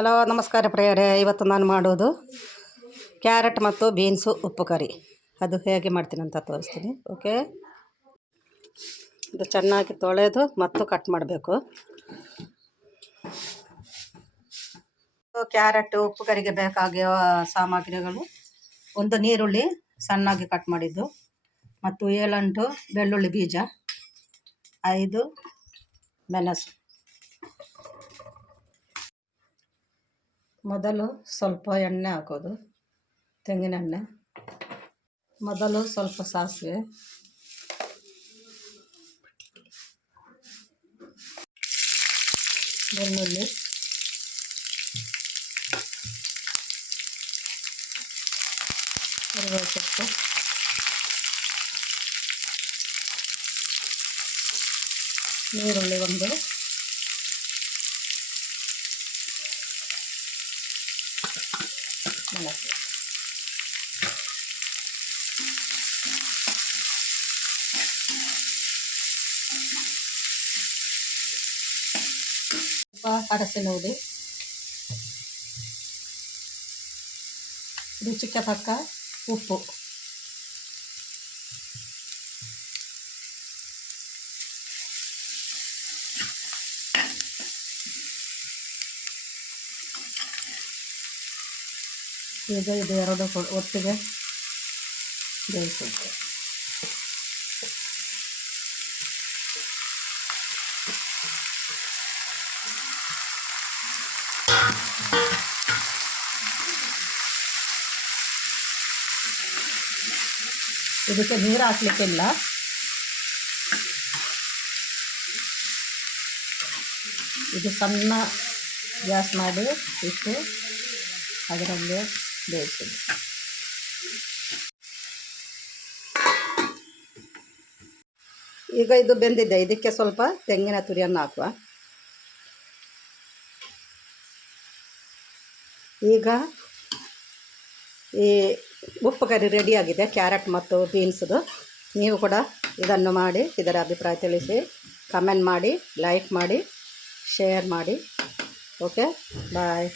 Hello ನಮಸ್ಕಾರ ಪ್ರಿಯರೇ. ಇವತ್ತು ನಾನು ಮಾಡೋದು ಕ್ಯಾರೆಟ್ ಮತ್ತು ಬೀನ್ಸು ಉಪ್ಪು ಕರಿ. ಅದು ಹೇಗೆ ಮಾಡ್ತೀನಿ ಅಂತ ತೋರಿಸ್ತೀನಿ. ಓಕೆ, ಇದು ಚೆನ್ನಾಗಿ ತೊಳೆದು ಮತ್ತು ಕಟ್ ಮಾಡಬೇಕು. ಕ್ಯಾರೆಟ್ ಉಪ್ಪು ಕರಿಗೆ ಬೇಕಾಗಿರುವ ಸಾಮಗ್ರಿಗಳು: ಒಂದು ನೀರುಳ್ಳಿ ಸಣ್ಣಾಗಿ ಕಟ್ ಮಾಡಿದ್ದು, ಮತ್ತು 7-8 ಬೆಳ್ಳುಳ್ಳಿ ಬೀಜ, 5 ಮೆಣಸು. ಮೊದಲು ಸ್ವಲ್ಪ ಎಣ್ಣೆ ಹಾಕೋದು, ತೆಂಗಿನೆಣ್ಣೆ. ಮೊದಲು ಸ್ವಲ್ಪ ಸಾಸಿವೆ, ಬೆಳ್ಳುಳ್ಳಿ, ಕರಿಬೇವು ಸೊಪ್ಪು, ನೀರುಳ್ಳಿ ಒಂದು, ಮೆಣಸು. ಸ್ವಲ್ಪ ಅರಸಿನ ಹುಡಿ, ರುಚಿಗೆ ತಕ್ಕ ಉಪ್ಪು. ಈಗ ಇದು ಎರಡು ಒಟ್ಟಿಗೆ ಬೇಯಿಸಬೇಕು. ಇದಕ್ಕೆ ನೀರು ಹಾಕಲಿಕ್ಕಿಲ್ಲ. ಇದು ಸಣ್ಣ ಗ್ಯಾಸ್ ಮಾಡಿ ಇಟ್ಟು ಅದರಲ್ಲೇ ಬೇಯಿಸೋದು. ಈಗ ಇದು ಬೆಂದಿದೆ. ಇದಕ್ಕೆ ಸ್ವಲ್ಪ ತೆಂಗಿನ ತುರಿಯನ್ನು ಹಾಕುವ. ಈಗ ಈ ಉಪ್ಪು ಕರಿ ರೆಡಿಯಾಗಿದೆ, ಕ್ಯಾರೆಟ್ ಮತ್ತು ಬೀನ್ಸ್ದು. ನೀವು ಕೂಡ ಇದನ್ನು ಮಾಡಿ ಇದರ ಅಭಿಪ್ರಾಯ ತಿಳಿಸಿ, ಕಮೆಂಟ್ ಮಾಡಿ, ಲೈಕ್ ಮಾಡಿ, ಶೇರ್ ಮಾಡಿ. ಓಕೆ, ಬಾಯ್.